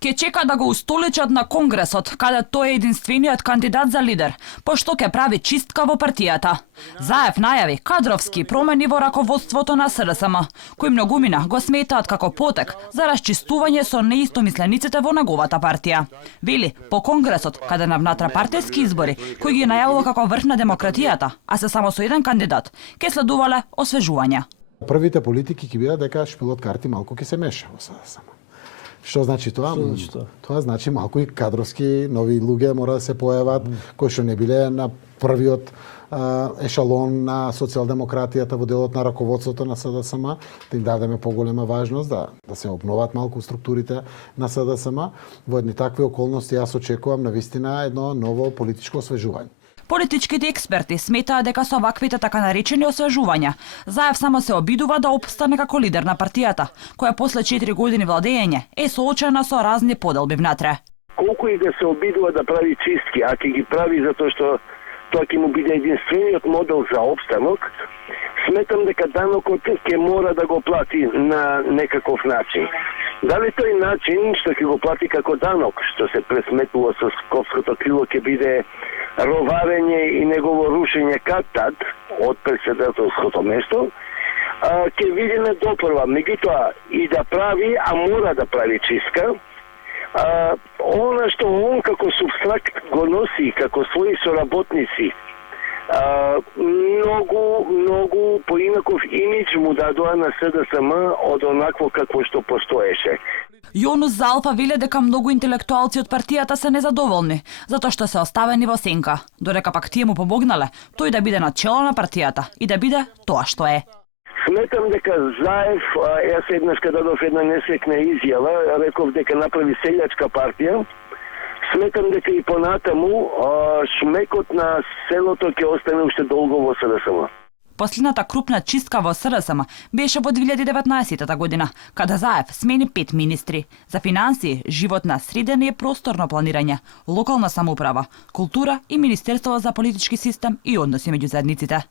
Ке чека да го устоличат на Конгресот, каде тој е единствениот кандидат за лидер, пошто ке прави чистка во партијата. Заев најави кадровски промени во раководството на СДСМ, кои многумина го сметаат како потек за расчистување со неистомислениците во неговата партија. Вели, по Конгресот, каде на внатрапартијски избори, кои ги најавува како врв на демократијата, а се само со еден кандидат, ке следувале освежувања. Првите политики ќе бидат дека шпилот карти малку ќе се меша во СДСМ. Што значи тоа? Тоа значи малку и кадровски нови луѓе мора да се појават, кои што не биле на првиот ешалон на социјалдемократијата во делот на раководството на СДСМ, да им дадеме поголема важност да се обноват малку структурите на СДСМ. Во едни такви околности јас очекувам навистина едно ново политичко освежување. Политичките експерти сметаат дека со ваквите така наречени освежувања, Заев само се обидува да опстане како лидер на партијата, која после 4 години владење е соочена со разни поделби внатре. Колку и да се обидува да прави чистки, а ќе ги прави затоа што тоа ќе му биде единствениот модел за опстанок, сметам дека данокот ќе мора да го плати на некаков начин. Дали тој начин што ќе го плати како данок, што се пресметува со Скопското крило, ќе биде роварење и негово рушење кат-тат од председателското место, ќе видиме допрва. Меѓутоа и да прави, а мора да прави чистка, она што он како субстракт го носи како своји соработници, многу поинаков имидж му дадоа на СДСМ од онакво какво што постоеше. Јонус Залфа веле дека многу интелектуалци од партијата се незадоволни, затоа што се оставени во сенка, додека пак тие му помогнале тој да биде на чело на партијата и да биде тоа што е. Сметам дека Заев, јас еднаш кога дадов една несекна изјава, реков дека направи селјачка партија. Сметам дека и понатаму шмекот на селото ќе остане уште долго во СДСМ. Последната крупна чистка во СДСМ беше во 2019 година, када Заев смени 5 министри за финансии, животна средина и просторно планирање, локална самоуправа, култура и Министерство за политички систем и односи меѓу заедниците.